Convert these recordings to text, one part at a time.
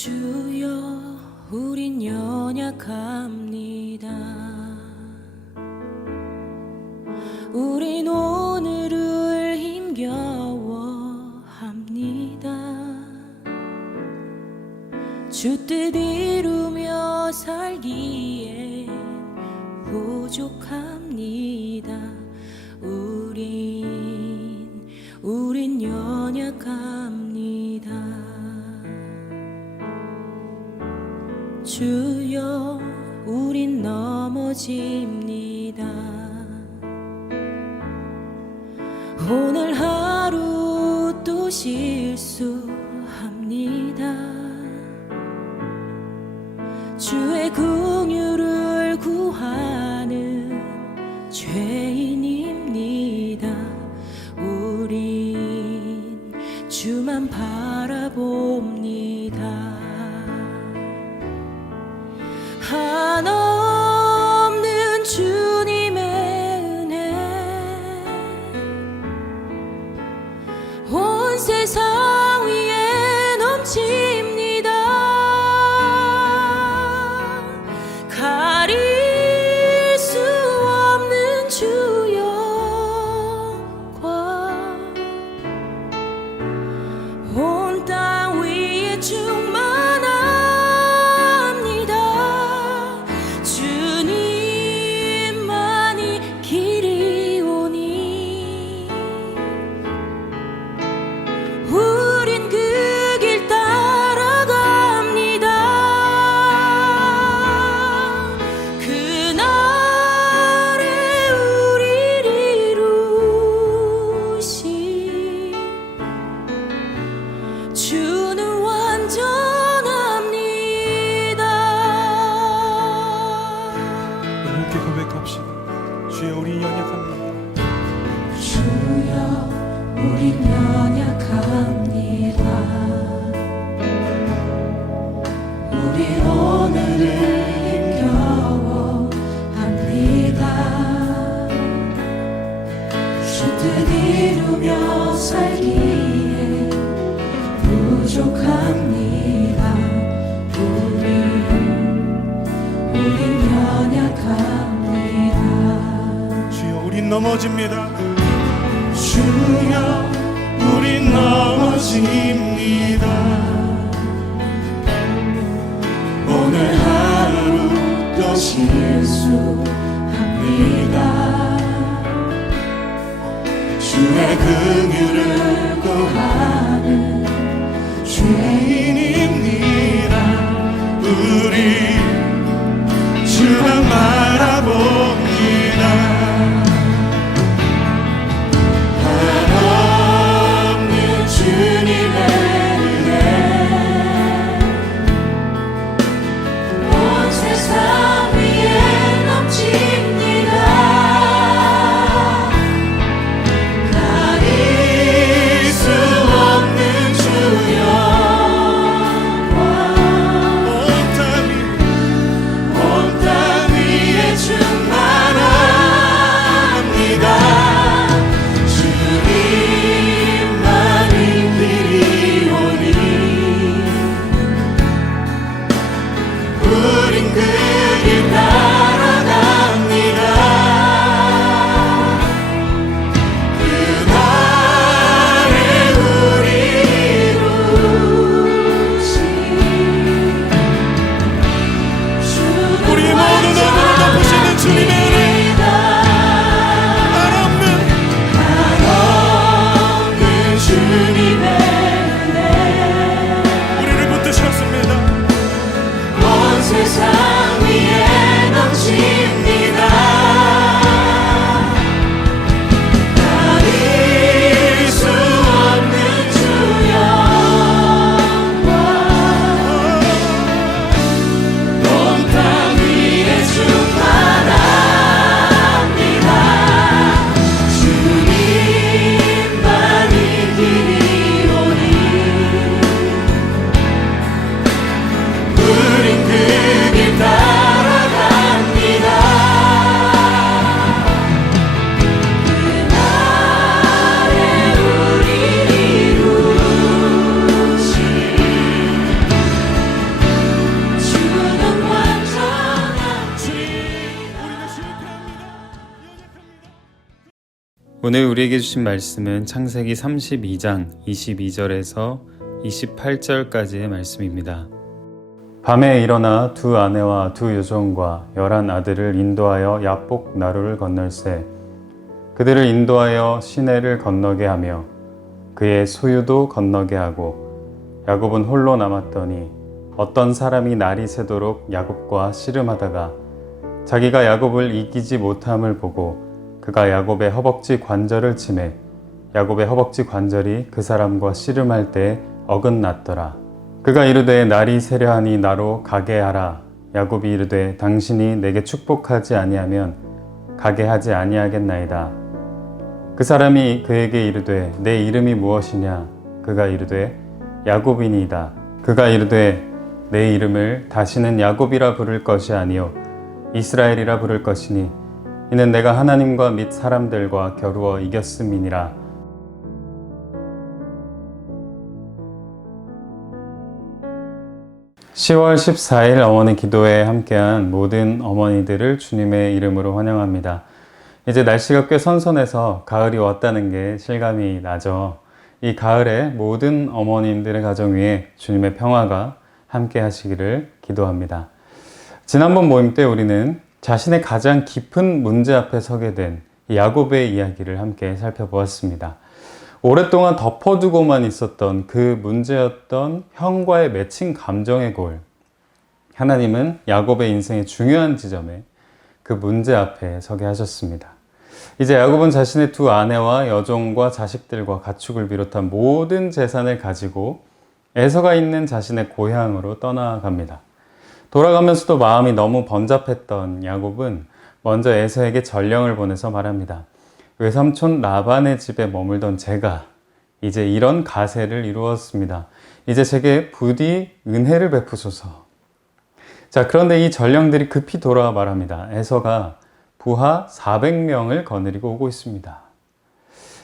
주여, 우린 연약합니다. 우린 오늘을 힘겨워합니다. 주 뜻 이루며 살기에 부족합니다. 우린 연약합니다. 주여, 우린 넘어집니다. 오늘 하루 또 실수합니다. 주의 긍휼을 구하는 죄인입니다. 우린 주만 바라봅니다. 한없는 주님의 은혜 온 세상 위에 넘칩니다. 가릴 수 없는 주 영광 온 땅 위에 충만합니다. 주님만이 길이오니 우린 그 길 따라갑니다. 그날에 우리를 이루신 주는 완전합니다. 함께 고백합시다. 주여, 우리 연약합니다. 주여, 우린 연약합니다. 우린 오늘을 힘겨워합니다. 주 뜻 이루며 살기에 부족합니다. 우린 연약합니다. 주여, 우린 넘어집니다. 주여, 우린 넘어집니다. 오늘 하루 또 실수합니다. 주의 긍휼을 구하는 죄인입니다. 우리 주만 바라봅니다. 한없는 주님의 은혜 온 세상 위에 넘칩니다. 오늘 우리에게 주신 말씀은 창세기 32장 22절에서 28절까지의 말씀입니다. 밤에 일어나 두 아내와 두 여종과 11 아들을 인도하여 야복 나루를 건널세 그들을 인도하여 시내를 건너게 하며 그의 소유도 건너게 하고 야곱은 홀로 남았더니 어떤 사람이 날이 새도록 야곱과 씨름하다가 자기가 야곱을 이기지 못함을 보고 그가 야곱의 허벅지 관절을 치매 야곱의 허벅지 관절이 그 사람과 씨름할 때 어긋났더라. 그가 이르되 날이 새려하니 나로 가게 하라. 야곱이 이르되 당신이 내게 축복하지 아니하면 가게 하지 아니하겠나이다. 그 사람이 그에게 이르되 내 이름이 무엇이냐? 그가 이르되 야곱이니이다. 그가 이르되 내 이름을 다시는 야곱이라 부를 것이 아니요 이스라엘이라 부를 것이니 이는 내가 하나님과 및 사람들과 겨루어 이겼음이니라. (10월 14일) 어머니 기도회에 함께한 모든 어머니들을 주님의 이름으로 환영합니다. 이제 날씨가 꽤 선선해서 가을이 왔다는 게 실감이 나죠. 이 가을에 모든 어머님들의 가정 위에 주님의 평화가 함께 하시기를 기도합니다. 지난번 모임 때 우리는 자신의 가장 깊은 문제 앞에 서게 된 야곱의 이야기를 함께 살펴보았습니다. 오랫동안 덮어두고만 있었던 그 문제였던 형과의 맺힌 감정의 골. 하나님은 야곱의 인생의 중요한 지점에 그 문제 앞에 서게 하셨습니다. 이제 야곱은 자신의 두 아내와 여종과 자식들과 가축을 비롯한 모든 재산을 가지고 에서가 있는 자신의 고향으로 떠나갑니다. 돌아가면서도 마음이 너무 번잡했던 야곱은 먼저 에서에게 전령을 보내서 말합니다. 외삼촌 라반의 집에 머물던 제가 이제 이런 가세를 이루었습니다. 이제 제게 부디 은혜를 베푸소서. 자, 그런데 이 전령들이 급히 돌아와 말합니다. 에서가 부하 400명을 거느리고 오고 있습니다.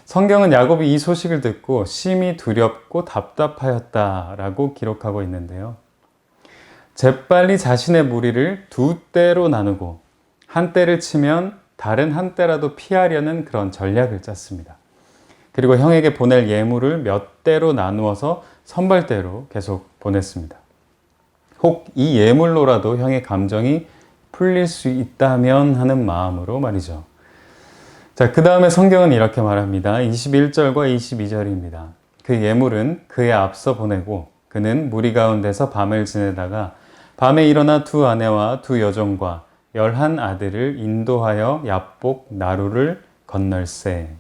성경은 야곱이 이 소식을 듣고 심히 두렵고 답답하였다라고 기록하고 있는데요. 재빨리 자신의 무리를 두 떼로 나누고 한 떼를 치면 다른 한 떼라도 피하려는 그런 전략을 짰습니다. 그리고 형에게 보낼 예물을 몇 떼로 나누어서 선발대로 계속 보냈습니다. 혹 이 예물로라도 형의 감정이 풀릴 수 있다면 하는 마음으로 말이죠. 자, 그 다음에 성경은 이렇게 말합니다. 21절과 22절입니다. 그 예물은 그에 앞서 보내고 그는 무리 가운데서 밤을 지내다가 밤에 일어나 두 아내와 두 여종과 11 아들을 인도하여 야복 나루를 건널세.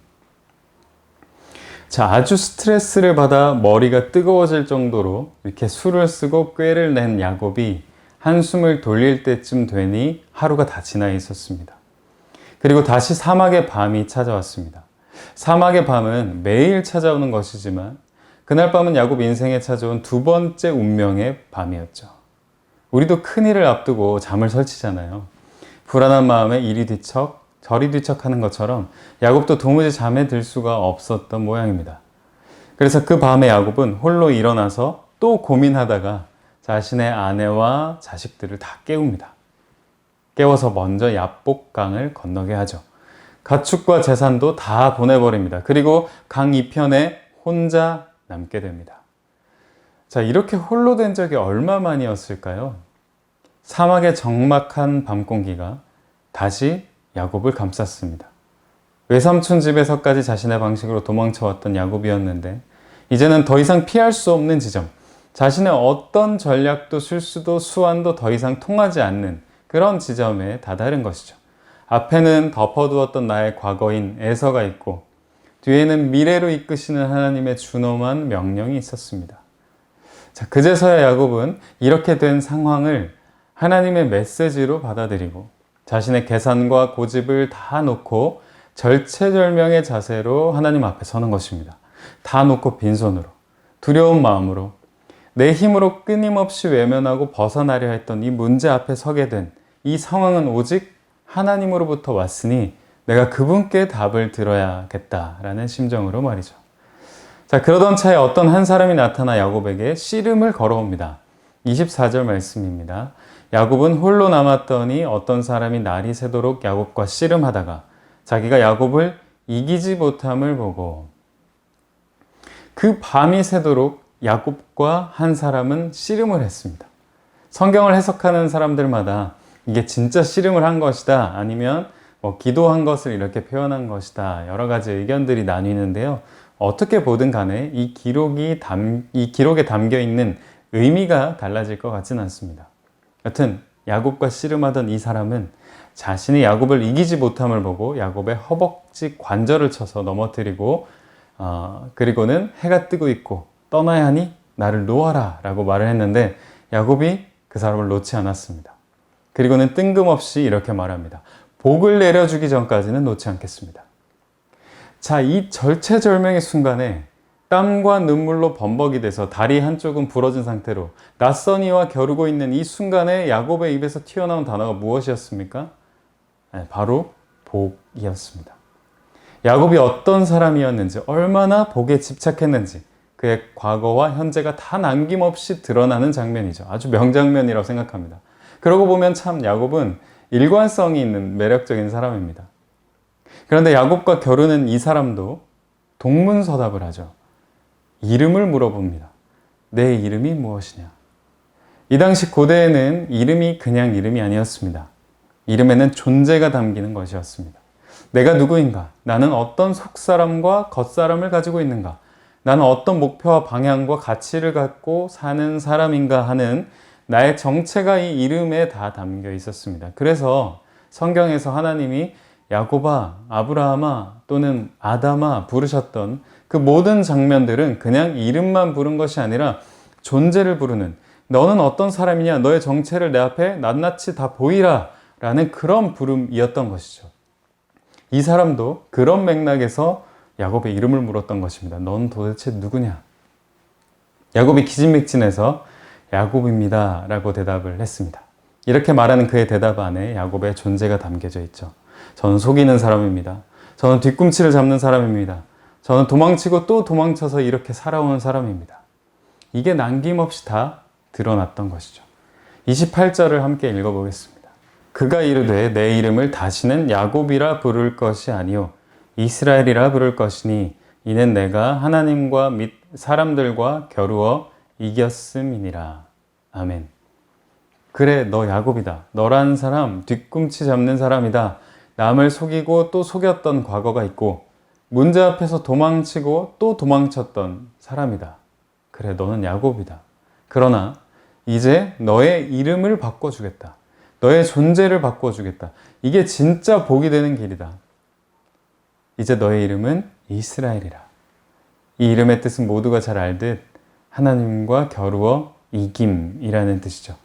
자, 아주 스트레스를 받아 머리가 뜨거워질 정도로 이렇게 술을 쓰고 꾀를 낸 야곱이 한숨을 돌릴 때쯤 되니 하루가 다 지나 있었습니다. 그리고 다시 사막의 밤이 찾아왔습니다. 사막의 밤은 매일 찾아오는 것이지만 그날 밤은 야곱 인생에 찾아온 두 번째 운명의 밤이었죠. 우리도 큰일을 앞두고 잠을 설치잖아요. 불안한 마음에 이리 뒤척 저리 뒤척 하는 것처럼 야곱도 도무지 잠에 들 수가 없었던 모양입니다. 그래서 그 밤에 야곱은 홀로 일어나서 또 고민하다가 자신의 아내와 자식들을 다 깨웁니다. 깨워서 먼저 야복강을 건너게 하죠. 가축과 재산도 다 보내버립니다. 그리고 강 이편에 혼자 남게 됩니다. 자, 이렇게 홀로 된 적이 얼마만이었을까요? 사막의 적막한 밤 공기가 다시 야곱을 감쌌습니다. 외삼촌 집에서까지 자신의 방식으로 도망쳐왔던 야곱이었는데 이제는 더 이상 피할 수 없는 지점, 자신의 어떤 전략도 실수도 수완도 더 이상 통하지 않는 그런 지점에 다다른 것이죠. 앞에는 덮어두었던 나의 과거인 에서가 있고 뒤에는 미래로 이끄시는 하나님의 준엄한 명령이 있었습니다. 자, 그제서야 야곱은 이렇게 된 상황을 하나님의 메시지로 받아들이고 자신의 계산과 고집을 다 놓고 절체절명의 자세로 하나님 앞에 서는 것입니다. 다 놓고 빈손으로, 두려운 마음으로, 내 힘으로 끊임없이 외면하고 벗어나려 했던 이 문제 앞에 서게 된 이 상황은 오직 하나님으로부터 왔으니 내가 그분께 답을 들어야겠다라는 심정으로 말이죠. 자, 그러던 차에 어떤 한 사람이 나타나 야곱에게 씨름을 걸어옵니다. 24절 말씀입니다. 야곱은 홀로 남았더니 어떤 사람이 날이 새도록 야곱과 씨름하다가 자기가 야곱을 이기지 못함을 보고 그 밤이 새도록 야곱과 한 사람은 씨름을 했습니다. 성경을 해석하는 사람들마다 이게 진짜 씨름을 한 것이다, 아니면 기도한 것을 이렇게 표현한 것이다, 여러 가지 의견들이 나뉘는데요. 어떻게 보든 간에 이 기록에 담겨 있는 의미가 달라질 것 같지는 않습니다. 여튼 야곱과 씨름하던 이 사람은 자신이 야곱을 이기지 못함을 보고 야곱의 허벅지 관절을 쳐서 넘어뜨리고 그리고는 해가 뜨고 있고 떠나야 하니 나를 놓아라 라고 말을 했는데 야곱이 그 사람을 놓지 않았습니다. 그리고는 뜬금없이 이렇게 말합니다. 복을 내려주기 전까지는 놓지 않겠습니다. 자, 이 절체절명의 순간에 땀과 눈물로 범벅이 돼서 다리 한쪽은 부러진 상태로 낯선 이와 겨루고 있는 이 순간에 야곱의 입에서 튀어나온 단어가 무엇이었습니까? 바로 복이었습니다. 야곱이 어떤 사람이었는지, 얼마나 복에 집착했는지 그의 과거와 현재가 다 남김없이 드러나는 장면이죠. 아주 명장면이라고 생각합니다. 그러고 보면 참 야곱은 일관성이 있는 매력적인 사람입니다. 그런데 야곱과 겨루는 이 사람도 동문서답을 하죠. 이름을 물어봅니다. 내 이름이 무엇이냐? 이 당시 고대에는 이름이 그냥 이름이 아니었습니다. 이름에는 존재가 담기는 것이었습니다. 내가 누구인가? 나는 어떤 속사람과 겉사람을 가지고 있는가? 나는 어떤 목표와 방향과 가치를 갖고 사는 사람인가 하는 나의 정체가 이 이름에 다 담겨 있었습니다. 그래서 성경에서 하나님이 야곱아, 아브라함아 또는 아담아 부르셨던 그 모든 장면들은 그냥 이름만 부른 것이 아니라 존재를 부르는, 너는 어떤 사람이냐, 너의 정체를 내 앞에 낱낱이 다 보이라 라는 그런 부름이었던 것이죠. 이 사람도 그런 맥락에서 야곱의 이름을 물었던 것입니다. 넌 도대체 누구냐? 야곱이 기진맥진해서 야곱입니다 라고 대답을 했습니다. 이렇게 말하는 그의 대답 안에 야곱의 존재가 담겨져 있죠. 저는 속이는 사람입니다. 저는 뒤꿈치를 잡는 사람입니다. 저는 도망치고 또 도망쳐서 이렇게 살아온 사람입니다. 이게 남김없이 다 드러났던 것이죠. 28절을 함께 읽어보겠습니다. 그가 이르되 내 이름을 다시는 야곱이라 부를 것이 아니요 이스라엘이라 부를 것이니 이는 내가 하나님과 및 사람들과 겨루어 이겼음이니라. 아멘. 그래, 너 야곱이다. 너란 사람 뒤꿈치 잡는 사람이다. 남을 속이고 또 속였던 과거가 있고 문제 앞에서 도망치고 또 도망쳤던 사람이다. 그래, 너는 야곱이다. 그러나 이제 너의 이름을 바꿔주겠다. 너의 존재를 바꿔주겠다. 이게 진짜 복이 되는 길이다. 이제 너의 이름은 이스라엘이라. 이 이름의 뜻은 모두가 잘 알듯 하나님과 겨루어 이김이라는 뜻이죠.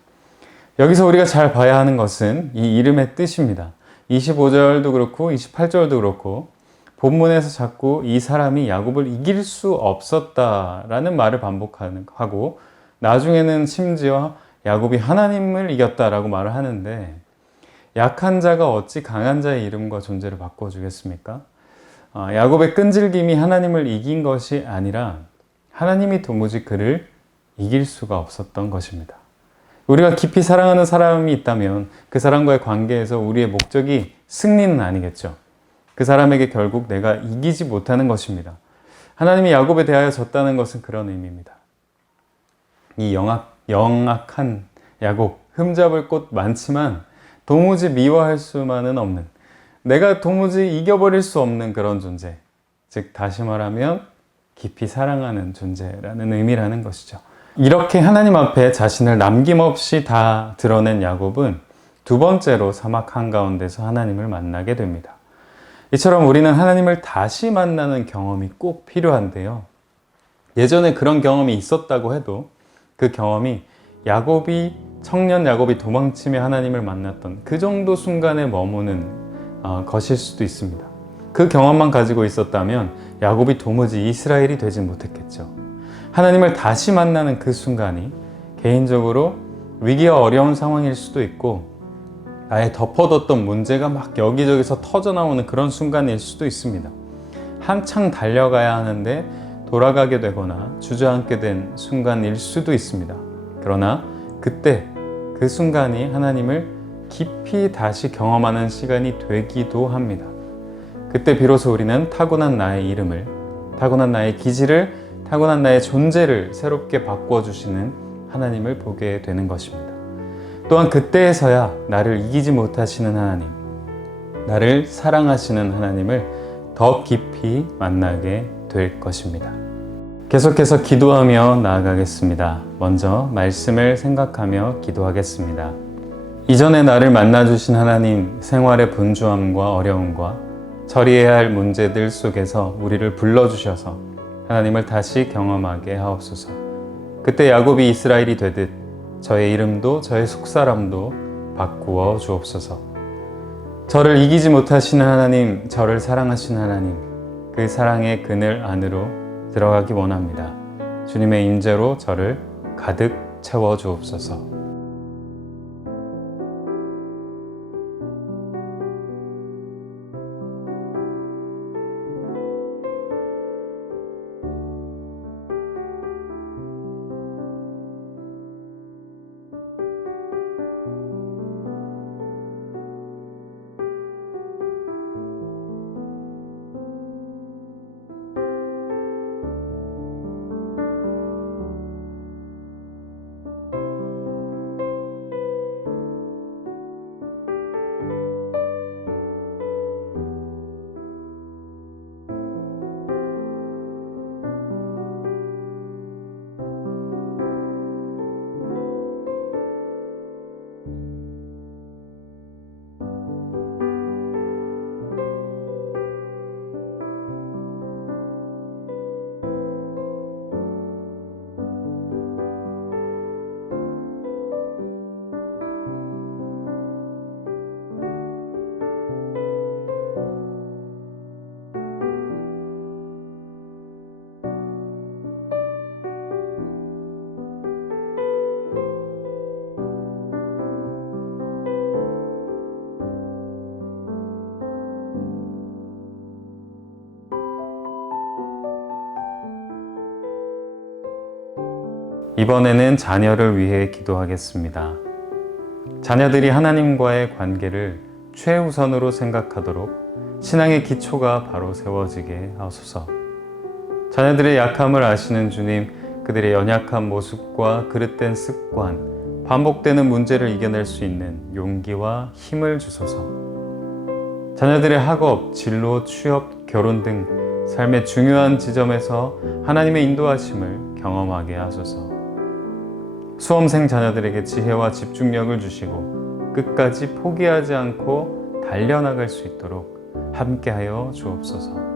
여기서 우리가 잘 봐야 하는 것은 이 이름의 뜻입니다. 25절도 그렇고 28절도 그렇고 본문에서 자꾸 이 사람이 야곱을 이길 수 없었다라는 말을 반복하고 나중에는 심지어 야곱이 하나님을 이겼다라고 말을 하는데, 약한 자가 어찌 강한 자의 이름과 존재를 바꿔주겠습니까? 야곱의 끈질김이 하나님을 이긴 것이 아니라 하나님이 도무지 그를 이길 수가 없었던 것입니다. 우리가 깊이 사랑하는 사람이 있다면 그 사람과의 관계에서 우리의 목적이 승리는 아니겠죠. 그 사람에게 결국 내가 이기지 못하는 것입니다. 하나님이 야곱에 대하여 졌다는 것은 그런 의미입니다. 이 영악한 야곱, 흠잡을 곳 많지만 도무지 미워할 수만은 없는, 내가 도무지 이겨버릴 수 없는 그런 존재, 즉 다시 말하면 깊이 사랑하는 존재라는 의미라는 것이죠. 이렇게 하나님 앞에 자신을 남김없이 다 드러낸 야곱은 두 번째로 사막 한가운데서 하나님을 만나게 됩니다. 이처럼 우리는 하나님을 다시 만나는 경험이 꼭 필요한데요. 예전에 그런 경험이 있었다고 해도 그 경험이 청년 야곱이 도망치며 하나님을 만났던 그 정도 순간에 머무는 것일 수도 있습니다. 그 경험만 가지고 있었다면 야곱이 도무지 이스라엘이 되진 못했겠죠. 하나님을 다시 만나는 그 순간이 개인적으로 위기와 어려운 상황일 수도 있고 아예 덮어뒀던 문제가 막 여기저기서 터져나오는 그런 순간일 수도 있습니다. 한창 달려가야 하는데 돌아가게 되거나 주저앉게 된 순간일 수도 있습니다. 그러나 그때 그 순간이 하나님을 깊이 다시 경험하는 시간이 되기도 합니다. 그때 비로소 우리는 타고난 나의 이름을, 타고난 나의 기질을, 타고난 나의 존재를 새롭게 바꿔주시는 하나님을 보게 되는 것입니다. 또한 그때에서야 나를 이기지 못하시는 하나님, 나를 사랑하시는 하나님을 더 깊이 만나게 될 것입니다. 계속해서 기도하며 나아가겠습니다. 먼저 말씀을 생각하며 기도하겠습니다. 이전에 나를 만나주신 하나님, 생활의 분주함과 어려움과 처리해야 할 문제들 속에서 우리를 불러주셔서 하나님을 다시 경험하게 하옵소서. 그때 야곱이 이스라엘이 되듯 저의 이름도 저의 속사람도 바꾸어 주옵소서. 저를 이기지 못하시는 하나님, 저를 사랑하시는 하나님, 그 사랑의 그늘 안으로 들어가기 원합니다. 주님의 임재로 저를 가득 채워 주옵소서. 이번에는 자녀를 위해 기도하겠습니다. 자녀들이 하나님과의 관계를 최우선으로 생각하도록 신앙의 기초가 바로 세워지게 하소서. 자녀들의 약함을 아시는 주님, 그들의 연약한 모습과 그릇된 습관, 반복되는 문제를 이겨낼 수 있는 용기와 힘을 주소서. 자녀들의 학업, 진로, 취업, 결혼 등 삶의 중요한 지점에서 하나님의 인도하심을 경험하게 하소서. 수험생 자녀들에게 지혜와 집중력을 주시고 끝까지 포기하지 않고 달려나갈 수 있도록 함께하여 주옵소서.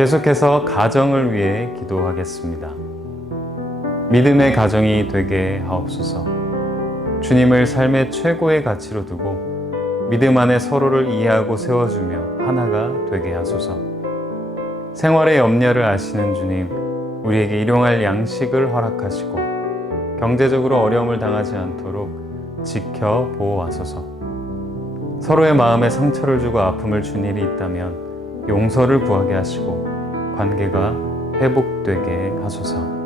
계속해서 가정을 위해 기도하겠습니다. 믿음의 가정이 되게 하옵소서. 주님을 삶의 최고의 가치로 두고 믿음 안에 서로를 이해하고 세워주며 하나가 되게 하소서. 생활의 염려를 아시는 주님, 우리에게 일용할 양식을 허락하시고 경제적으로 어려움을 당하지 않도록 지켜 보호하소서. 서로의 마음에 상처를 주고 아픔을 준 일이 있다면 용서를 구하게 하시고 관계가 회복되게 하소서.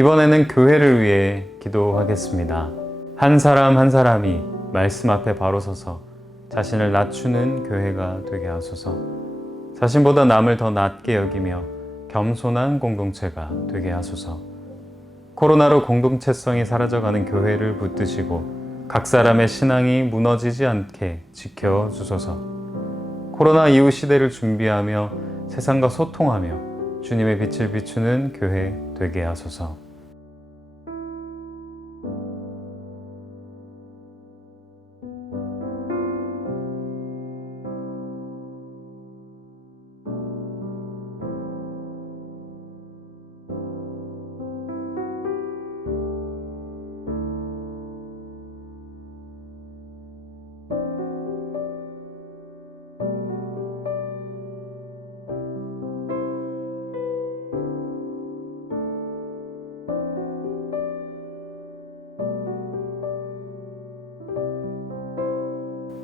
이번에는 교회를 위해 기도하겠습니다. 한 사람 한 사람이 말씀 앞에 바로 서서 자신을 낮추는 교회가 되게 하소서. 자신보다 남을 더 낮게 여기며 겸손한 공동체가 되게 하소서. 코로나로 공동체성이 사라져가는 교회를 붙드시고 각 사람의 신앙이 무너지지 않게 지켜주소서. 코로나 이후 시대를 준비하며 세상과 소통하며 주님의 빛을 비추는 교회 되게 하소서.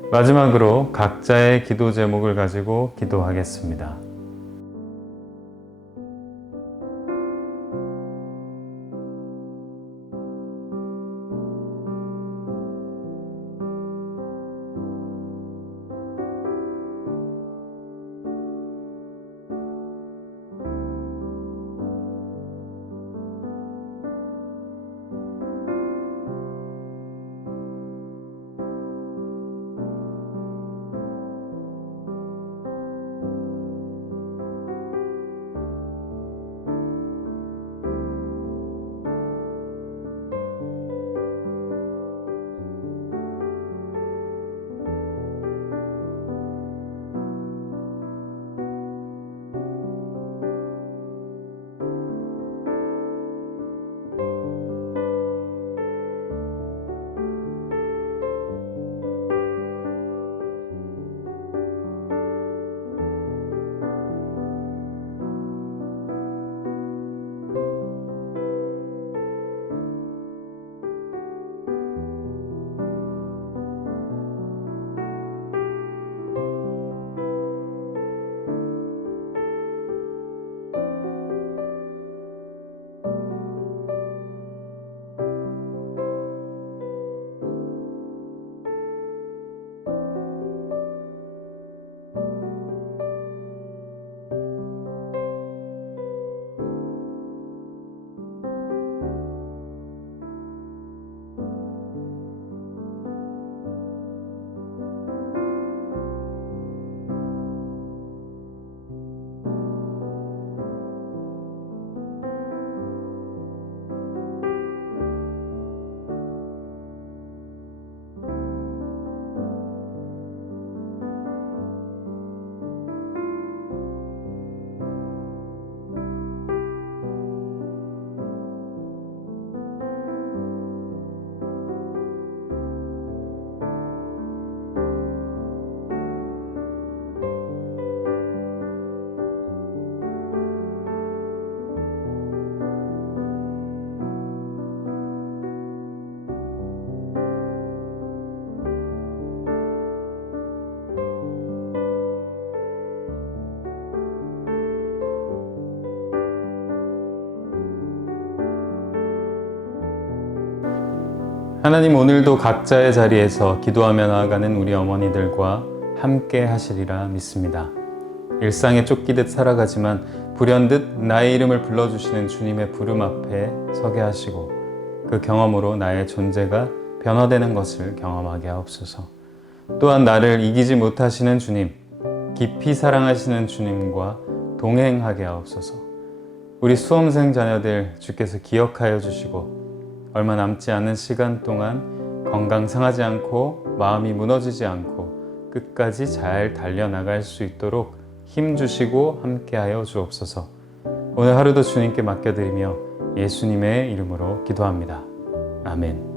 마지막으로 각자의 기도 제목을 가지고 기도하겠습니다. 하나님, 오늘도 각자의 자리에서 기도하며 나아가는 우리 어머니들과 함께 하시리라 믿습니다. 일상에 쫓기듯 살아가지만 불현듯 나의 이름을 불러주시는 주님의 부름 앞에 서게 하시고 그 경험으로 나의 존재가 변화되는 것을 경험하게 하옵소서. 또한 나를 이기지 못하시는 주님, 깊이 사랑하시는 주님과 동행하게 하옵소서. 우리 수험생 자녀들 주께서 기억하여 주시고 얼마 남지 않은 시간 동안 건강 상하지 않고 마음이 무너지지 않고 끝까지 잘 달려나갈 수 있도록 힘 주시고 함께하여 주옵소서. 오늘 하루도 주님께 맡겨드리며 예수님의 이름으로 기도합니다. 아멘.